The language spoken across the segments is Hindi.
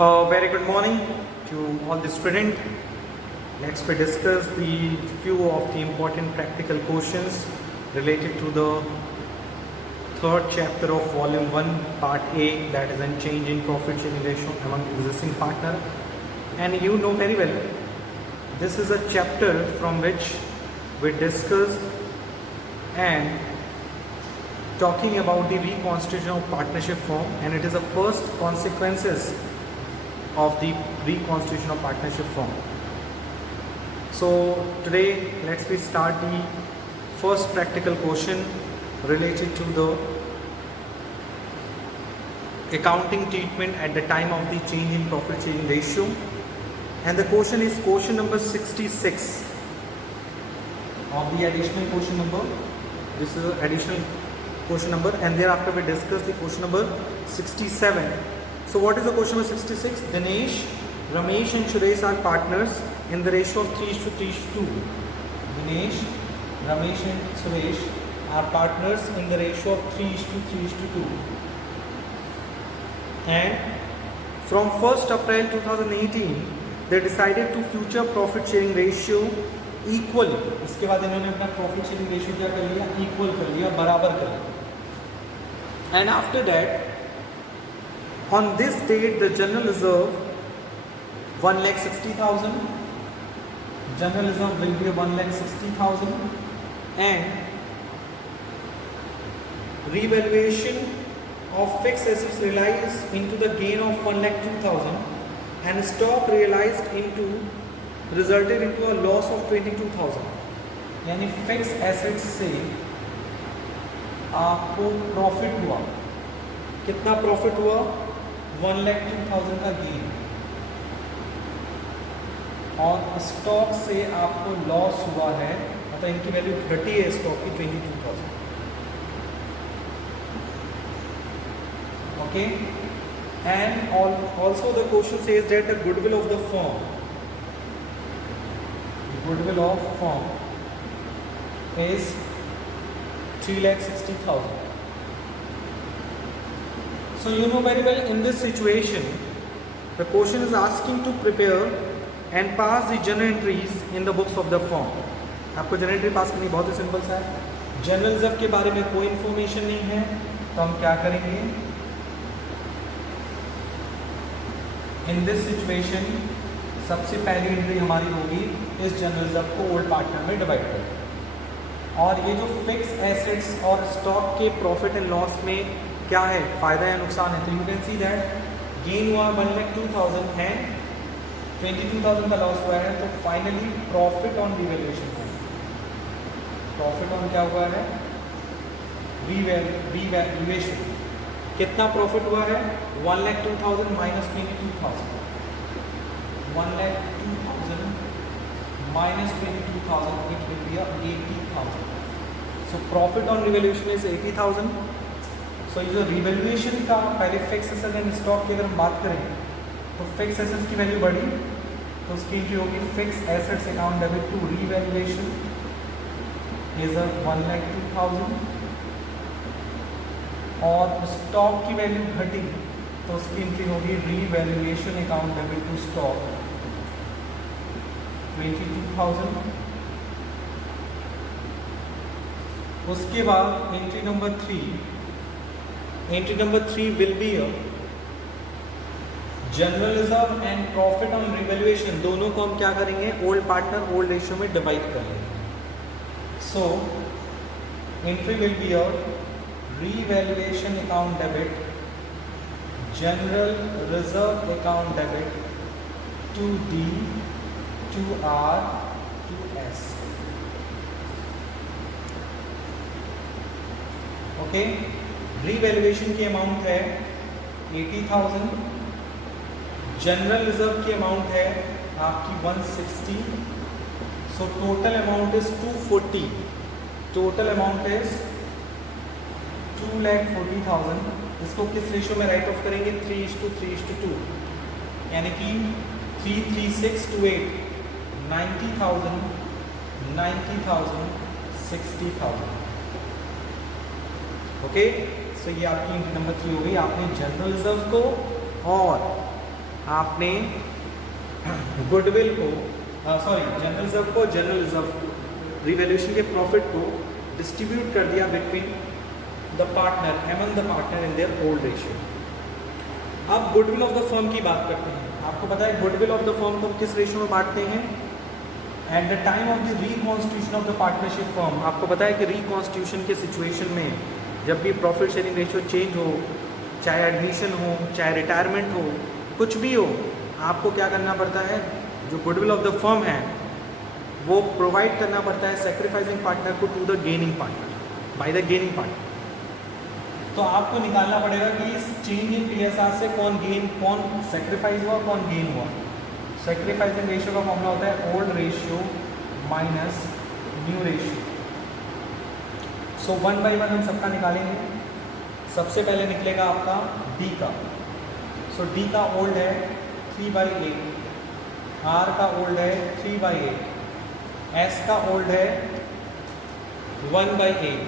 Very good morning to all the students. Next we discuss the few of the important practical questions related to the third chapter of volume 1 part A, that is on change in profit sharing ratio among existing partner. And you know very well, this is a chapter from which we discuss and talking about the reconstitution of partnership form, and it is the first consequences of the reconstitution of partnership form. So today let's start the first practical question related to the accounting treatment at the time of the change in profit sharing ratio, and the question is question number 66 of the additional question number. This is an additional question number, and thereafter we discuss the question number 67. So what is the question number 66? Dinesh, Ramesh and Suresh are partners in the ratio of 3:3:2. Dinesh, Ramesh and Suresh are partners in the ratio of 3:3:2. And from 1st April 2018 they decided to future profit sharing ratio equally. इसके बाद इन्होंने अपना प्रॉफिट शेयरिंग रेशियो क्या कर लिया? इक्वल कर लिया, बराबर कर लिया. And after that, on this date, the general reserve 1,60,000. General reserve will be 1,60,000, and revaluation of fixed assets realized into the gain of 1,02,000, and stock realized into resulted into a loss of 22,000. यानी फिक्स एसेट्स से आपको प्रॉफिट हुआ. कितना प्रॉफिट हुआ? 1,02,000 का गेन, और स्टॉक से आपको लॉस हुआ है, मतलब इनकी वैल्यू 30 है स्टॉक की, 22,000. Okay. And also the question says that the goodwill of the firm, goodwill of firm is 3,60,000. So you know very well, in this situation the question is asking to prepare and pass the journal entries in the books of the firm. आपको journal entry पास करनी बहुत ही सिंपल सा है. जनरल रिजर्व के बारे में कोई इंफॉर्मेशन नहीं है, तो हम क्या करेंगे? इन दिस सिचुएशन सबसे पहली एंट्री हमारी होगी इस जनरल रिजर्व को ओल्ड पार्टनर में डिवाइड कर, और ये जो फिक्स एसेट्स और स्टॉक के प्रॉफिट एंड लॉस में क्या है, फायदा या नुकसान है. तो you can see that gain हुआ 1,02,000 है, 22,000 का लॉस हुआ है. तो फाइनली प्रॉफिट ऑन रिवैल्यूएशन है. प्रॉफिट ऑन क्या हुआ है? रिवैल्यूएशन. कितना प्रॉफिट हुआ है? 1,02,000 minus 22,000. 1,02,000 minus 22,000, it will be 80,000. So profit on revaluation is 80,000. So ये जो revaluation का पहले fixed asset and stock की अगर हम बात करें, तो fixed assets की वैल्यू बढ़ी, तो उसकी एंट्री होगी fixed assets account debit to revaluation is 1,02,000, और stock की वैल्यू घटी, तो उसकी एंट्री होगी revaluation account debit to stock 22,000. उसके बाद entry number 3 will be a general reserve and profit on revaluation. दोनों को हम क्या करेंगे? ओल्ड पार्टनर ओल्ड रेशियो में डिवाइड कर लेंगे. So entry will be a revaluation account debit, general reserve account debit to D, to R, to S. Okay. Revaluation की अमाउंट है 80,000, जनरल रिजर्व की अमाउंट है आपकी 160. So total amount is 240. Total amount is 2,40,000. इसको किस रेशियो में राइट ऑफ करेंगे? 3:3:2, यानी कि 33628, 90,000, 90,000, 60,000. ओके. सो ये आपकी एंट्री नंबर 3 हो गई. आपने जनरल रिजर्व को और आपने गुडविल को जनरल रिजर्व को, जनरल रिजर्व रिवैल्यूएशन के प्रॉफिट को डिस्ट्रीब्यूट कर दिया between the partner among the partner in their old ratio. अब गुडविल ऑफ द फर्म की बात करते हैं। आपको पता है गुडविल ऑफ द फर्म को किस रेशियो में बांटते हैं? At the time of the reconstitution of the partnership firm. आपको पता है कि रिकॉन्स्टिट्यूशन के सिचुएशन में जब भी प्रॉफिट शेयरिंग रेशियो चेंज हो, चाहे एडमिशन हो, चाहे रिटायरमेंट हो, कुछ भी हो, आपको क्या करना पड़ता है? जो गुडविल ऑफ द फर्म है वो प्रोवाइड करना पड़ता है सेक्रीफाइसिंग पार्टनर को to the gaining partner by the gaining partner. तो आपको निकालना पड़ेगा कि इस चेंज इन पीएसआर से कौन सेक्रीफाइस हुआ, कौन गेन हुआ। सेक्रीफाइसिंग रेशियो का फॉर्मूला होता है old ratio minus new ratio. So 1 by 1 हम सबका निकालेंगे। सबसे पहले निकलेगा आपका डी का। सो डी का ओल्ड है 3/8, आर का ओल्ड है 3/8, एस का ओल्ड है 1/8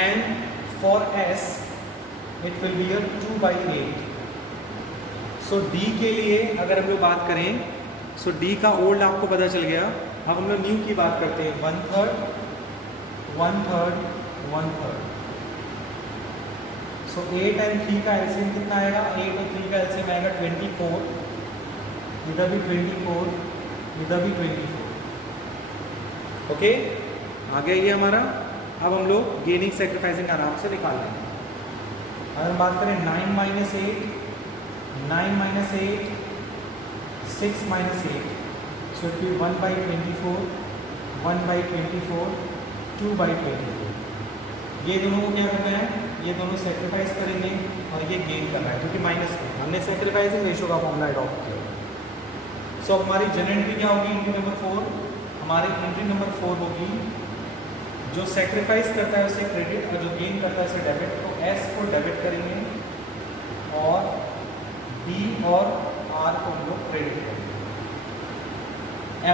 and for S it will be a 2/8। So D के लिए अगर हम लोग बात करें, सो D का ओल्ड आपको पता चल गया। अब हम लोग न्यू की बात करते हैं 1/3, 1/3, 1/3। सो 8 and 3 का एलसीएम कितना आएगा? 8 और 3 का एलसीएम आएगा 24, इधर भी 24, इधर भी 24। ओके, आ गया ये हमारा। अब हम लोग गेनिंग सेक्रीफाइसिंग आराम से निकाल लेंगे। अगर हम बात करें 9 - 8, 9 - 8, 6 - 8, सो इट बी 1/24, 1/24, 2/24। ये दोनों को क्या करना है? ये दोनों सेक्रीफाइस करेंगे और ये गेन करना है क्योंकि माइनस में हमने सेक्रीफाइसिंग रेशियो का फॉर्मूला अडॉप्ट किया। सो हमारी जनरल एंट्री क्या होगी? Entry number 4। हमारी एंट्री नंबर 4 होगी जो सेक्रीफाइस करता है उसे क्रेडिट और जो गेन करता है उसे डेबिट। तो एस को डेबिट करेंगे और डी और आर को हम लोग क्रेडिट करेंगे।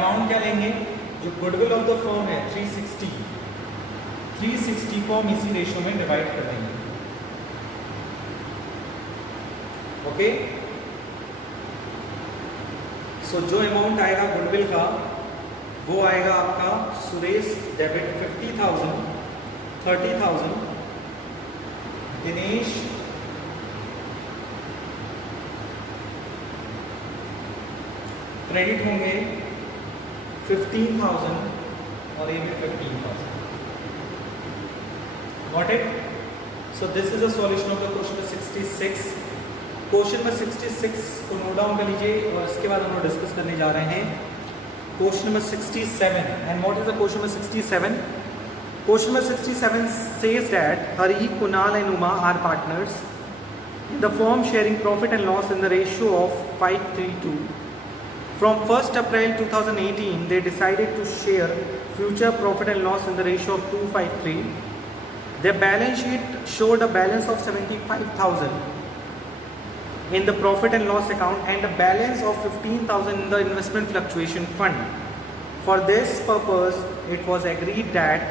अमाउंट क्या लेंगे? जो गुडविल ऑफ द फर्म है 360 को हम इसी रेशियो में डिवाइड कर देंगे। ओके, सो जो अमाउंट आएगा गुडविल का वो आएगा आपका सुरेश डेबिट 50,000, 30,000, दिनेश क्रेडिट होंगे 15,000 और ये भी 15,000। Got it? So this is the solution of the question number 66। Question number 66 को नोट डाउन कर लीजिए और इसके बाद हम लोग डिस्कस करने जा रहे हैं question number 67। And what is the question number 67? Question number 67 says that Hari, Kunal and Uma are partners in the firm sharing profit and loss in the ratio of 5:3:2. From 1st April 2018, they decided to share future profit and loss in the ratio of 2:5:3. Their balance sheet showed a balance of 75,000 in the profit and loss account and a balance of 15,000 in the investment fluctuation fund. For this purpose, it was agreed that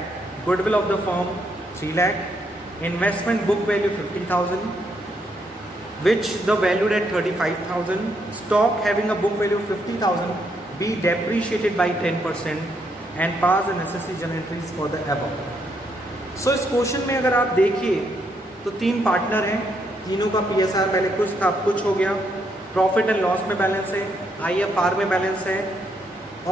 goodwill of the firm 3 lakh, investment book value 50,000, which the valued at 35,000, stock having a book value of 50,000 be depreciated by 10% and pass the necessary journal entries for the above. सो इस क्वेश्चन में अगर आप देखिए तो 3 पार्टनर हैं, तीनों का पीएसआर पहले कुछ था, कुछ हो गया, प्रॉफिट एंड लॉस में बैलेंस है, आईएफआर में बैलेंस है।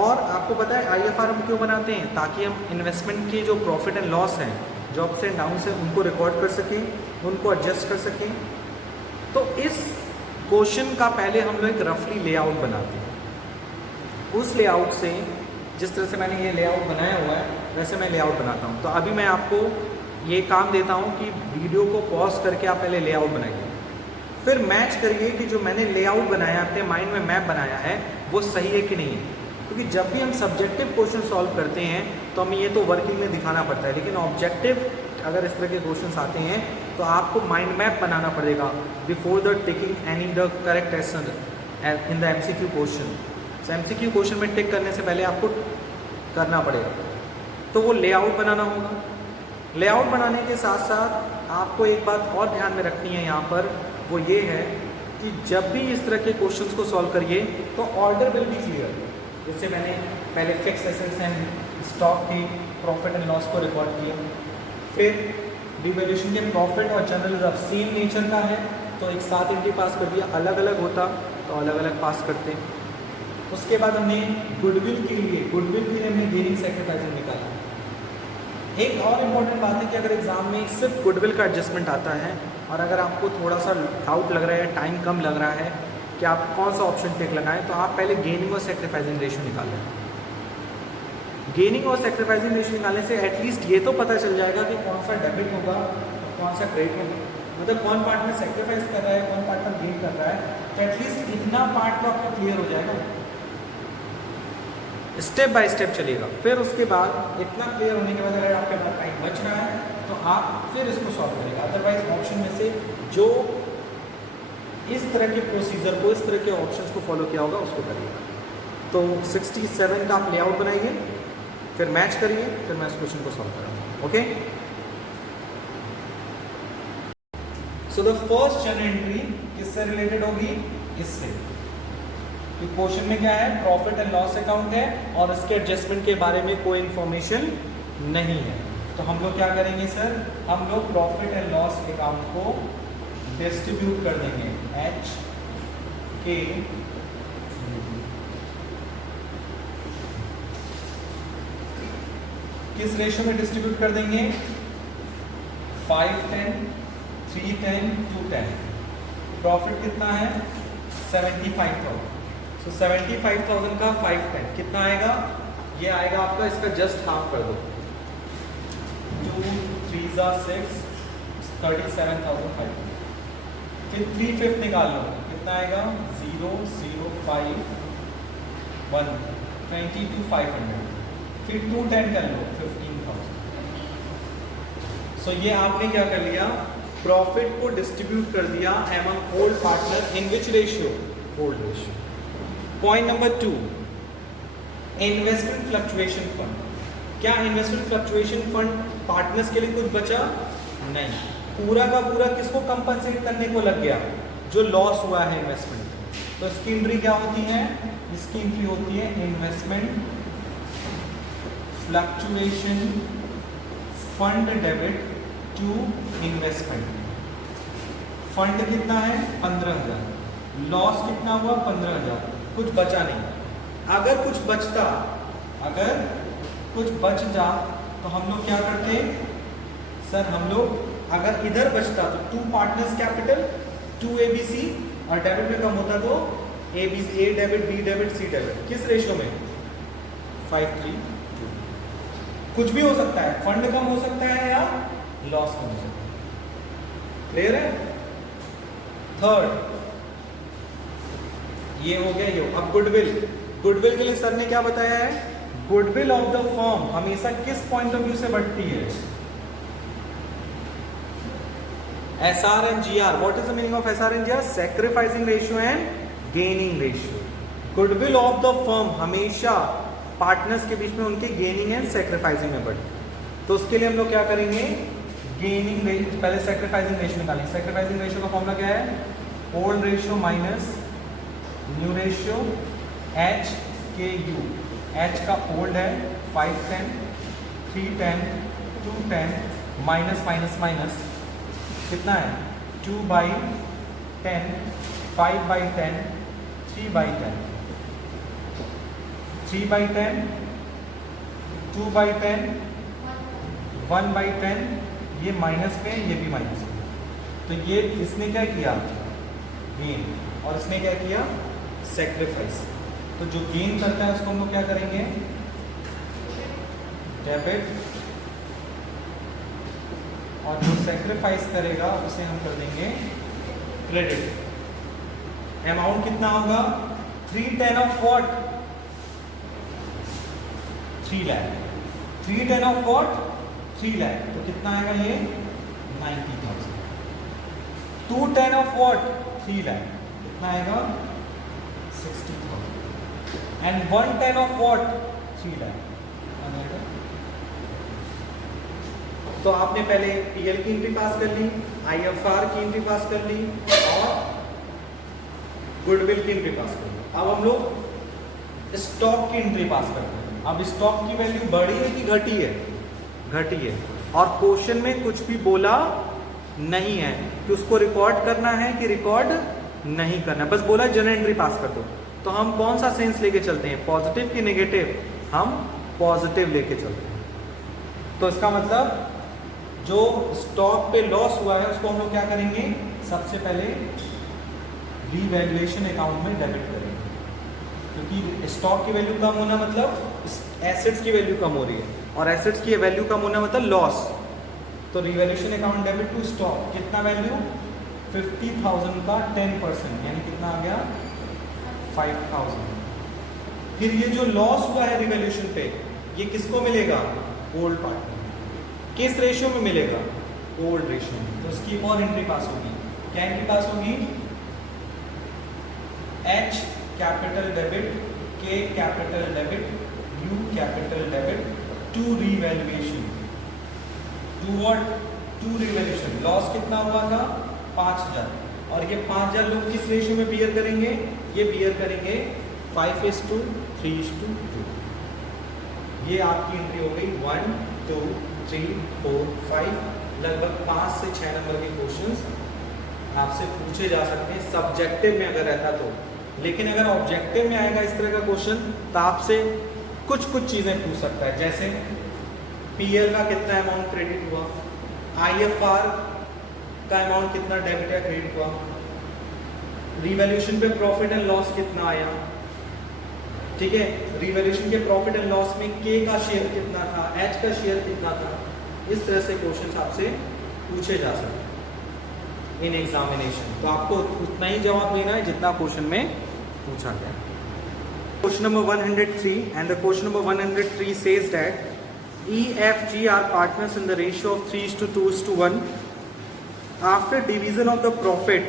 और आपको पता है आईएफआर हम क्यों बनाते हैं? ताकि हम इन्वेस्टमेंट के जो प्रॉफिट एंड लॉस हैं, जो अप्स एंड डाउन्स हैं, उनको रिकॉर्ड कर सकें, उनको एडजस्ट कर सकें। तो इस क्वेश्चन का पहले हम लोग एक रफली लेआउट बनाते हैं। उस लेआउट से, जिस तरह से मैंने ये लेआउट बनाया हुआ है वैसे मैं लेआउट बनाता हूँ। तो अभी मैं आपको ये काम देता हूँ कि वीडियो को पॉज करके आप पहले लेआउट बनाइए, फिर मैच करिए कि जो मैंने लेआउट बनाया, अपने माइंड में मैप बनाया है, वो सही है कि नहीं है। क्योंकि जब भी हम सब्जेक्टिव क्वेश्चन सॉल्व करते हैं तो हमें ये तो वर्किंग में दिखाना पड़ता है, लेकिन ऑब्जेक्टिव अगर इस तरह के क्वेश्चन आते हैं तो आपको माइंड मैप बनाना पड़ेगा before the ticking any the correct answer in the MCQ question. So MCQ question में टिक करने से पहले आपको करना पड़ेगा, तो वो लेआउट बनाना होगा। लेआउट बनाने के साथ साथ आपको एक बात और ध्यान में रखनी है यहाँ पर, वो ये है कि जब भी इस तरह के क्वेश्चंस को सॉल्व करिए तो ऑर्डर विल बी क्लियर। जैसे मैंने पहले फिक्स एसेट्स एंड स्टॉक की प्रॉफिट एंड लॉस को रिकॉर्ड किया, फिर डिवैल्यूएशन के प्रॉफिट और जनरल रिजर्व सेम नेचर का है तो एक साथ एंट्री पास कर दिया, अलग अलग होता तो अलग अलग पास करते। उसके बाद हमने गुडविल के लिए हमने गेनिंग सैक्रिफाइसिंग निकाला। एक और इम्पॉर्टेंट बात है कि अगर एग्जाम में सिर्फ गुडविल का एडजस्टमेंट आता है और अगर आपको थोड़ा सा डाउट लग रहा है, टाइम कम लग रहा है कि आप कौन सा ऑप्शन टिक लगाएं, तो आप पहले गेनिंग और सैक्रिफाइसिंग रेशियो निकाल लें। गेनिंग और सैक्रिफाइसिंग रेशियो निकालने से एटलीस्ट ये तो पता चल जाएगा कि कौन सा डेबिट होगा और कौन सा क्रेडिट होगा, मतलब कौन पार्टनर सैक्रिफाइस कर रहा है, कौन पार्टनर गेन कर रहा है। तो एटलीस्ट इतना पार्ट तो आपको क्लियर हो जाएगा, स्टेप बाय स्टेप चलिएगा। फिर उसके बाद इतना क्लियर होने के बाद अगर आपके पास टाइम बच रहा है तो आप फिर इसको सॉल्व करेंगे। अदरवाइज ऑप्शन में से जो इस तरह के प्रोसीजर को, इस तरह के ऑप्शंस को फॉलो किया होगा उसको करिएगा। तो 67 का आप लेआउट बनाइए, फिर मैच करिए, फिर मैं इस क्वेश्चन को सॉल्व करूँगा। Okay, so the first general entry किससे रिलेटेड होगी? इससे। क्वेश्चन में क्या है? प्रॉफिट एंड लॉस अकाउंट है और इसके एडजस्टमेंट के बारे में कोई इंफॉर्मेशन नहीं है। तो हम लोग क्या करेंगे सर? हम लोग प्रॉफिट एंड लॉस अकाउंट को डिस्ट्रीब्यूट कर देंगे एच के किस रेशियो में डिस्ट्रीब्यूट कर देंगे? 5-10, 3-10, 2-10। प्रॉफिट कितना है? 75,000। तो 75,000 का 5-10 कितना आएगा? ये आएगा आपका, इसका जस्ट हाफ कर दो, 2 3 6, 37,500। फिर 3/5 निकाल लो, कितना आएगा? 0 0 5 1 22,500। फिर 2-10 कर लो, 15,000। सो ये आपने क्या कर लिया? प्रॉफिट को डिस्ट्रीब्यूट कर दिया among old partner in which ratio? Old ratio. Point number 2, investment fluctuation fund. क्या इन्वेस्टमेंट फ्लक्चुएशन फंड पार्टनर्स के लिए कुछ बचा? नहीं, पूरा का पूरा किसको कंपनसेट करने को लग गया? जो लॉस हुआ है इन्वेस्टमेंट। तो इसकी एंट्री क्या होती है? इसकी एंट्री होती है investment fluctuation fund debit to investment. Fund कितना है? 15,000। लॉस कितना हुआ? 15,000। कुछ बचा नहीं। अगर कुछ बच जा तो हम लोग क्या करते सर? हम लोग अगर इधर बचता तो 2 पार्टनर्स कैपिटल 2 ABC और डेबिट में कम होता तो A debit, B debit, C debit. किस रेशियो में? 5:3:2। कुछ भी हो सकता है, फंड कम हो सकता है या लॉस कम हो सकता है। क्लियर है? थर्ड ये हो गया। ये अब गुडविल के लिए सर ने क्या बताया है? गुडविल ऑफ द फर्म हमेशा किस पॉइंट ऑफ व्यू से बढ़ती है? SR&GR। What is the meaning of SR&GR? Sacrificing ratio and gaining ratio. Goodwill of the firm हमेशा पार्टनर्स के बीच में उनके गेनिंग एंड सैक्रिफाइसिंग में बढ़ती। तो उसके लिए हम लोग क्या करेंगे? गेनिंग रेशियो, पहले सैक्रिफाइसिंग रेशियो निकालेंगे। सैक्रिफाइसिंग रेशियो का फॉर्मूला क्या है? Old ratio minus new ratio H के यू। एच का ओल्ड है 5-10, 3-10, 2-10, माइनस माइनस माइनस कितना है? 2/10, 5/10, 3/10, 3/10, 2/10, 1/10। ये माइनस में, ये भी माइनस में। तो ये इसने क्या किया? गेन। और इसने क्या किया? सैक्रिफाइस। तो जो गेन करता है उसको हम लोग क्या करेंगे? डेबिट। और जो सैक्रिफाइस करेगा उसे हम कर देंगे क्रेडिट। अमाउंट कितना होगा? 310 of what? 3 lakh. 310 of what? 3 lakh. तो कितना आएगा ये? 90,000। 210 ऑफ व्हाट? 3 लाख। कितना आएगा? 60,000। And 110 of what? 3 लाख। तो आपने पहले पीएल की एंट्री पास कर ली, आईएफआर की एंट्री पास कर ली और गुडविल की एंट्री पास कर ली। अब हम लोग स्टॉक की एंट्री पास करते हैं। अब स्टॉक की वैल्यू बढ़ी है कि घटी है? घटी है। और क्वेश्चन में कुछ भी बोला नहीं है कि उसको रिकॉर्ड करना है कि रिकॉर्ड नहीं करना, बस बोला जनरल एंट्री पास कर दो। तो हम कौन सा सेंस लेके चलते हैं, पॉजिटिव कि नेगेटिव? हम पॉजिटिव लेके चलते हैं। तो इसका मतलब जो स्टॉक पे लॉस हुआ है उसको हम लोग क्या करेंगे, सबसे पहले रीवैल्यूएशन अकाउंट में डेबिट करेंगे, क्योंकि स्टॉक की वैल्यू कम होना मतलब एसेट्स की वैल्यू कम हो रही है, और एसेट्स की वैल्यू कम होना मतलब लॉस। तो revaluation account debit to stock, कितना वैल्यू? 50,000 का 10%, यानी कितना आ गया? 5,000। फिर ये जो लॉस हुआ है रिवैल्यूएशन पे, ये किसको मिलेगा? Old partner. किस रेशियो में मिलेगा? ओल्ड रेशियो में। तो इसकी और एंट्री पास होगी, क्या एंट्री पास होगी? H capital debit, K capital debit, U capital debit to revaluation. To what? To revaluation. Loss कितना हुआ था? 5,000, और ये 5,000 लोग किस रेशियो में बियर करेंगे? ये बियर करेंगे 5:3:2। ये आपकी एंट्री हो गई 1 2 3 4 5, लगभग 5 से 6 नंबर के क्वेश्चंस आपसे पूछे जा सकते हैं सब्जेक्टिव में अगर रहता तो। लेकिन अगर ऑब्जेक्टिव में आएगा इस तरह का क्वेश्चन तो आपसे कुछ चीज़ें पूछ सकता है, जैसे पीएल का कितना अमाउंट क्रेडिट हुआ, आईएफआर का अमाउंट कितना डेबिट या क्रेडिट हुआ, रिवैल्यूएशन पे प्रॉफिट एंड लॉस कितना आया, ठीक है, रिवैल्यूएशन के प्रॉफिट एंड लॉस में के का शेयर कितना था, एच का शेयर कितना था। इस तरह से क्वेश्चन आपसे पूछे जा सकते हैं इन एग्जामिनेशन। तो आपको उतना ही जवाब देना है जितना क्वेश्चन में पूछा गया। Question number 103, and the question number 103 says that EFG are partners in the ratio of 3:2:1. After division of the profit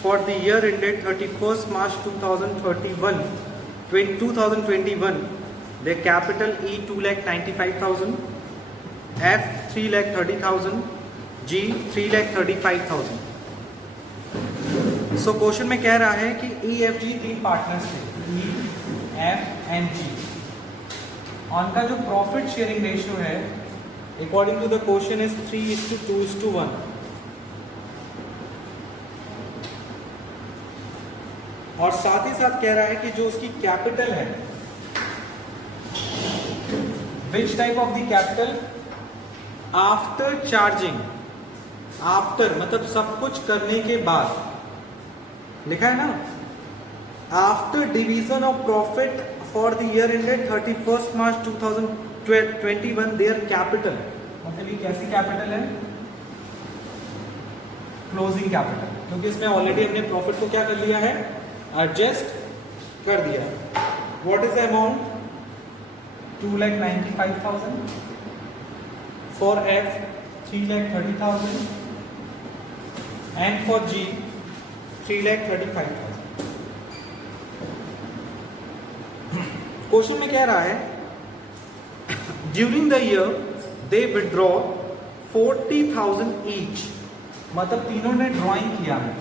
for the year ended 31st March 2021, their capital E 2,95,000, F 3,30,000, G 3,35,000. So question में कह रहा है कि EFG 3 पार्टनर्स थे, E, F एंड G। उनका जो प्रॉफिट शेयरिंग रेशियो है according to the question is 3:2:1। और साथ ही साथ कह रहा है कि जो उसकी कैपिटल है, which type of the capital, after charging, after मतलब सब कुछ करने के बाद, लिखा है ना, after division of profit for the year ended 31st March 2021 their capital, मतलब ये कैसी कैपिटल है? क्लोजिंग कैपिटल, क्योंकि इसमें ऑलरेडी हमने प्रॉफिट को क्या कर लिया है, एडजस्ट कर दिया। What is the amount? 2,95,000, for F 3,30,000 and for G 3,35,000। Question में कह रहा है during the year they withdraw 40,000 each, मतलब तीनों ने ड्रॉइंग किया है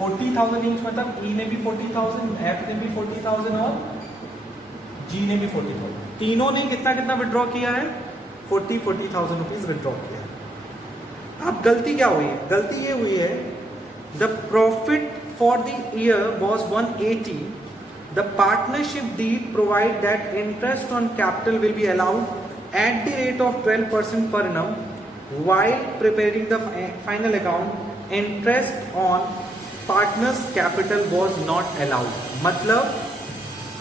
40,000 ईच, मतलब E ने भी 40,000, F ने भी 40,000 और G ने भी 40,000। तीनों ने कितना विड्रॉ किया है? 40,000 रुपीज विड्रॉ किया है। अब गलती क्या हुई है? गलती ये हुई है, the profit for the year was 180। The partnership deed provide that interest on capital will be allowed at the rate of 12% per annum. While preparing the final account, interest on partners capital was not allowed. मतलब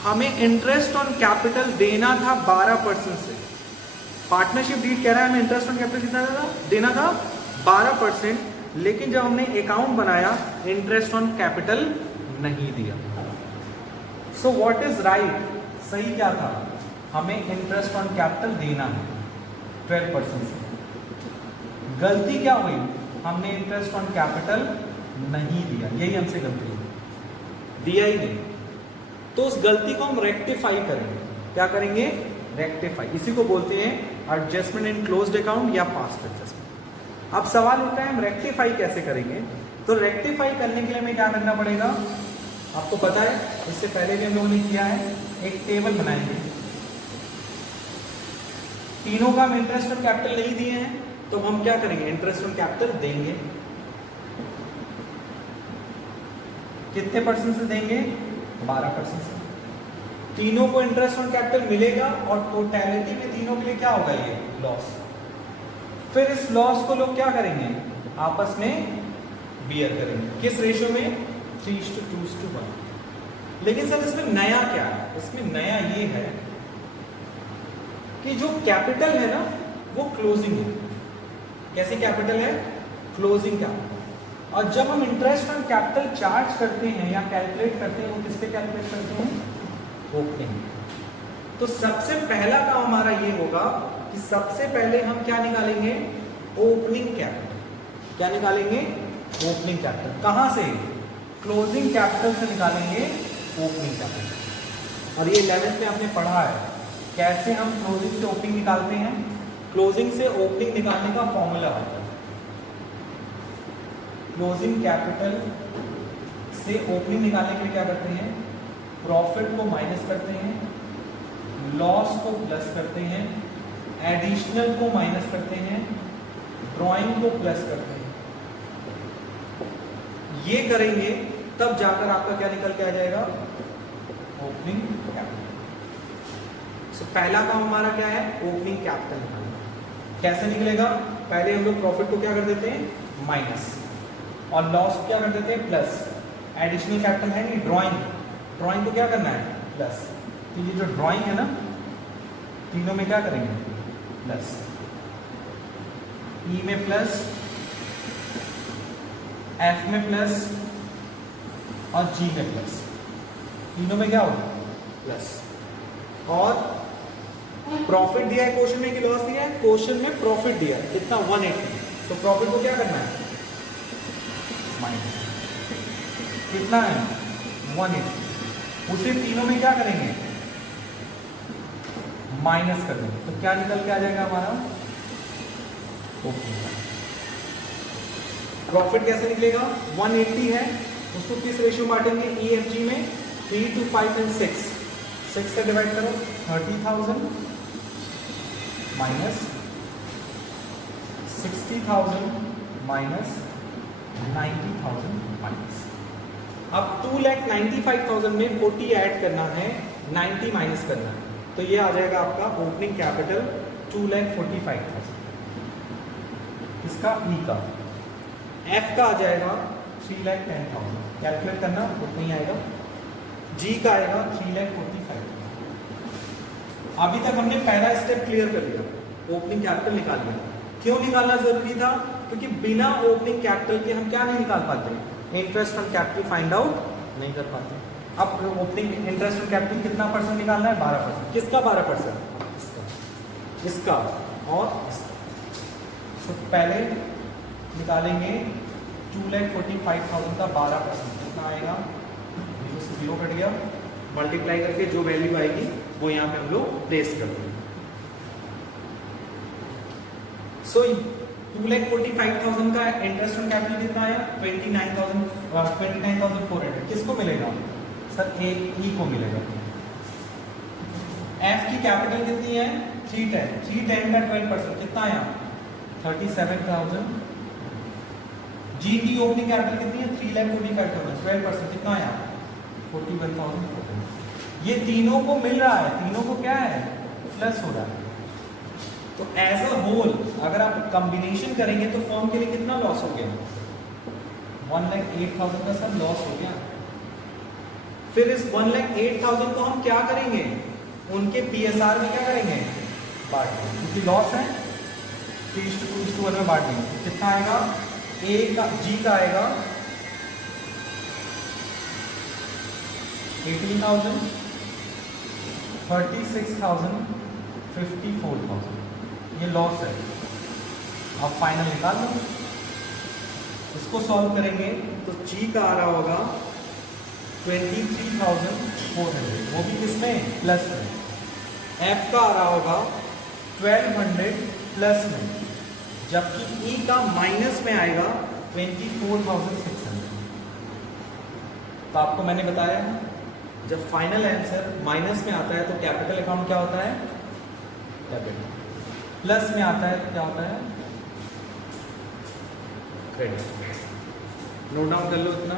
हमें इंटरेस्ट ऑन कैपिटल देना था 12% से। पार्टनरशिप डीड कह रहा है हमें इंटरेस्ट ऑन कैपिटल कितना देना था? 12%, लेकिन जब हमने अकाउंट बनाया इंटरेस्ट ऑन कैपिटल नहीं दिया। So what is right? सही क्या था? हमें इंटरेस्ट ऑन कैपिटल देना है 12% से। गलती क्या हुई? हमने इंटरेस्ट ऑन कैपिटल नहीं दिया, यही हमसे गलती हुई, दिया ही नहीं। तो उस गलती को हम रेक्टिफाई करेंगे। क्या करेंगे? रेक्टिफाई। इसी को बोलते हैं एडजस्टमेंट इन क्लोज्ड अकाउंट या पास्ट एडजस्टमेंट। अब सवाल उठता है हम रेक्टिफाई कैसे करेंगे। तो रेक्टिफाई करने के लिए हमें क्या करना पड़ेगा, आपको पता है, इससे पहले भी हम लोगों ने किया है। एक टेबल बनाएंगे, तीनों का हम इंटरेस्ट ऑन कैपिटल नहीं दिए हैं, तो हम क्या करेंगे, इंटरेस्ट ऑन कैपिटल देंगे। कितने परसेंट से देंगे, 12% से। तीनों को इंटरेस्ट ऑन कैपिटल मिलेगा और टोटलिटी में तीनों के लिए क्या होगा, ये लॉस। फिर इस लॉस को लोग क्या करेंगे, आपस में बियर करेंगे। किस रेशियो में, 3:2:1। लेकिन सर इसमें नया क्या है, इसमें नया ये है कि जो कैपिटल है ना वो क्लोजिंग है। कैसी कैपिटल है, क्लोजिंग कैपिटल। और जब हम इंटरेस्ट ऑन कैपिटल चार्ज करते हैं या कैलकुलेट करते हैं, वो किस पे कैलकुलेट करते हैं, ओपनिंग। तो सबसे पहला काम हमारा ये होगा कि सबसे पहले हम क्या निकालेंगे, ओपनिंग कैपिटल। क्या निकालेंगे, ओपनिंग कैपिटल। कहां से, क्लोजिंग कैपिटल से निकालेंगे ओपनिंग कैपिटल। और ये 11th में आपने पढ़ा है कैसे हम क्लोजिंग से ओपनिंग निकालते हैं। क्लोजिंग से ओपनिंग निकालने का फॉर्मूला होता है, क्लोजिंग कैपिटल से ओपनिंग निकालने के लिए क्या करते हैं, प्रॉफिट को माइनस करते हैं, लॉस को प्लस करते हैं, एडिशनल को माइनस करते हैं, ड्राइंग को प्लस करते हैं। ये करेंगे तब जाकर आपका क्या निकल के आ जाएगा, ओपनिंग कैपिटल। सो पहला काम हमारा क्या है, ओपनिंग कैपिटल निकालना। कैसे निकलेगा, पहले हम लोग प्रॉफिट को क्या कर देते हैं, माइनस, और लॉस क्या कर देते हैं, प्लस। एडिशनल कैपिटल है नहीं, ड्राइंग, ड्राइंग को क्या करना है, प्लस। तो ये जो ड्राइंग है ना, तीनों में क्या करेंगे, प्लस। ई में प्लस, एफ में प्लस और जी में प्लस। तीनों में क्या होगा, प्लस। और प्रॉफिट दिया है क्वेश्चन में कि लॉस दिया है, क्वेश्चन में प्रॉफिट दिया है कितना, 180। तो प्रॉफिट को क्या करना है, माइनस। कितना है, 180। उसे तीनों में क्या करेंगे, माइनस कर देंगे। तो क्या निकल के आ जाएगा हमारा, ओपनिंग। प्रॉफिट कैसे निकलेगा, 180 है, उसको किस रेशियो बांटेंगे, EFG में 3:5 और 6। 6 से डिवाइड करो, 30,000 माइनस 60,000 माइनस 90,000 माइनस। अब 2,95,000 में 40 ऐड करना है, 90 माइनस करना है, तो ये आ जाएगा आपका ओपनिंग कैपिटल 2,45,000। इसका ई का, एफ का आ जाएगा 3,10,000। कैलकुलेट करना, उतना ही आएगा। जी का आएगा 3,45,000। अभी तक हमने पहला स्टेप क्लियर कर लिया, ओपनिंग कैपिटल निकाल लिया। क्यों निकालना जरूरी था, क्योंकि बिना ओपनिंग कैपिटल के हम क्या नहीं निकाल पाते, interest on capital find out नहीं कर पाते। अब ओपनिंग इंटरेस्ट ऑन कैपिटल कितना परसेंट निकालना है, 12%। किसका 12%, इसका और इसका। तो पहले निकालेंगे 2,45,000 का 12%, कितना आएगा, 0 से 0 कट गया, मल्टीप्लाई करके जो वैल्यू आएगी वो यहाँ पे हम लोग प्लेस कर देंगे। सो 2,45,000 का इंटरेस्ट ऑन कैपिटल कितना आया, 29,400। किसको मिलेगा सर, ई को मिलेगा। एफ की कैपिटल कितनी है, 310 का 12% कितना आया, 37,000। जी की ओपनिंग कैपिटल कितनी है, 3,45,000, 12% कितना आया, 41,400। ये तीनों को मिल रहा है, तीनों को क्या है, प्लस हो रहा है। तो एज अ होल अगर आप कॉम्बिनेशन करेंगे तो फर्म के लिए कितना लॉस हो गया, 1,08,000 का सब लॉस हो गया। फिर इस 1,08,000 को हम क्या करेंगे, उनके PSR में क्या करेंगे, बांट देंगे, क्योंकि लॉस है 3:2:1 में बांट देंगे। तो कितना आएगा, ए का, जी का आएगा 18,000, 36,000, 54,000। ये लॉस है। अब फाइनल निकाल लो, इसको सॉल्व करेंगे तो जी का आ रहा होगा 23,400, वो भी किसमें, प्लस में। एफ का आ रहा होगा 1200 प्लस में, जबकि ई का माइनस में आएगा 24,600। तो आपको मैंने बताया जब फाइनल आंसर माइनस में आता है तो कैपिटल अकाउंट क्या होता है, डेबिट, प्लस में आता है तो क्या होता है, क्रेडिट। नोट डाउन कर लो इतना।